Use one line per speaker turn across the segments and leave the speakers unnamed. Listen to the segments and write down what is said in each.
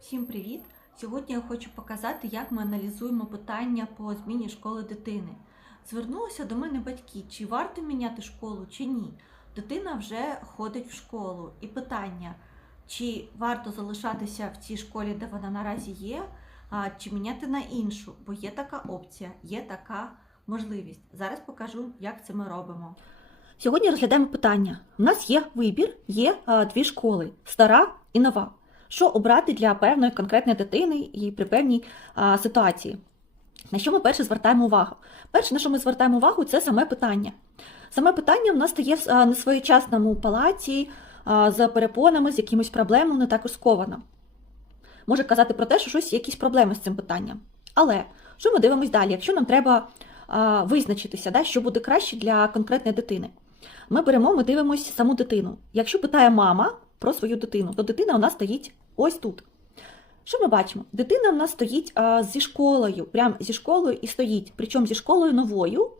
Всім привіт! Сьогодні я хочу показати, як ми аналізуємо питання по зміні школи дитини. Звернулися до мене батьки, чи варто міняти школу, чи ні. Дитина вже ходить в школу. І питання, чи варто залишатися в цій школі, де вона наразі є, чи міняти на іншу, бо є така опція, є така можливість. Зараз покажу, як це ми робимо.
Сьогодні розглядаємо питання. У нас є вибір, є дві школи стара і нова. Що обрати для певної конкретної дитини і при певній а, ситуації? На що ми перше звертаємо увагу? Перше, на що ми звертаємо увагу, це саме питання. Саме питання в нас стає в несвоєчасному палаці з перепонами, з якимось проблемами, не також сковано. Може казати про те, що щось якісь проблеми з цим питанням. Але що ми дивимося далі? Якщо нам треба а, визначитися, да, що буде краще для конкретної дитини. Ми беремо, ми дивимося саму дитину. Якщо питає мама про свою дитину, то дитина у нас стоїть ось тут. Що ми бачимо? Дитина у нас стоїть а, зі школою, прям зі школою і стоїть, причому зі школою новою.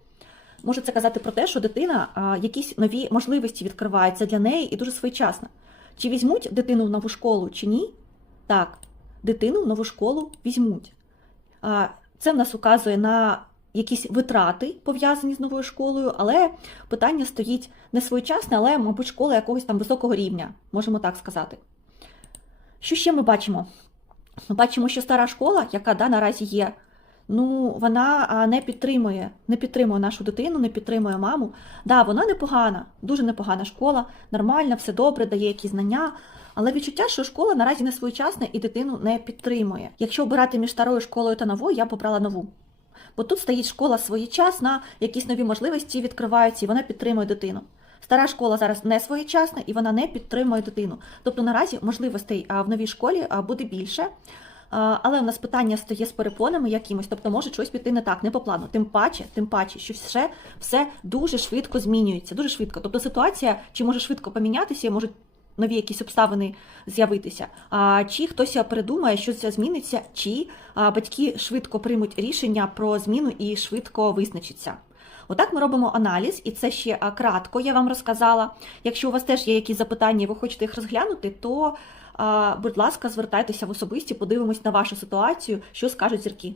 Може це казати про те, що дитина а, якісь нові можливості відкриваються для неї і дуже своєчасно. Чи візьмуть дитину в нову школу, чи ні? Так, дитину в нову школу візьмуть. А, Це в нас указує на якісь витрати пов'язані з новою школою, але питання стоїть не своєчасне, але, мабуть, школа якогось там високого рівня, можемо так сказати. Що ще ми бачимо? Ми бачимо, що стара школа, яка да, наразі є, ну, вона не підтримує, не підтримує нашу дитину, не підтримує маму. Да, вона непогана, дуже непогана школа, нормальна, все добре, дає якісь знання. Але відчуття, що школа наразі не своєчасна і дитину не підтримує. Якщо обирати між старою школою та новою, я б обрала нову. Бо тут стоїть школа своєчасна, якісь нові можливості відкриваються, і вона підтримує дитину. Стара школа зараз не своєчасна і вона не підтримує дитину. Тобто наразі можливостей в новій школі буде більше. Але у нас питання стає з перепонами якимось, тобто може щось піти не так, не по плану. Тим паче, тим паче, що все, все дуже швидко змінюється, дуже швидко. Тобто ситуація чи може швидко помінятися, можуть нові якісь обставини з'явитися. А чи хтось придумає, що це зміниться, чи а, батьки швидко приймуть рішення про зміну і швидко визначаться. Отак ми робимо аналіз, і це ще кратко я вам розказала. Якщо у вас теж є якісь запитання, і ви хочете їх розглянути, то, будь ласка, звертайтеся в особисті, подивимось на вашу ситуацію, що скажуть зірки.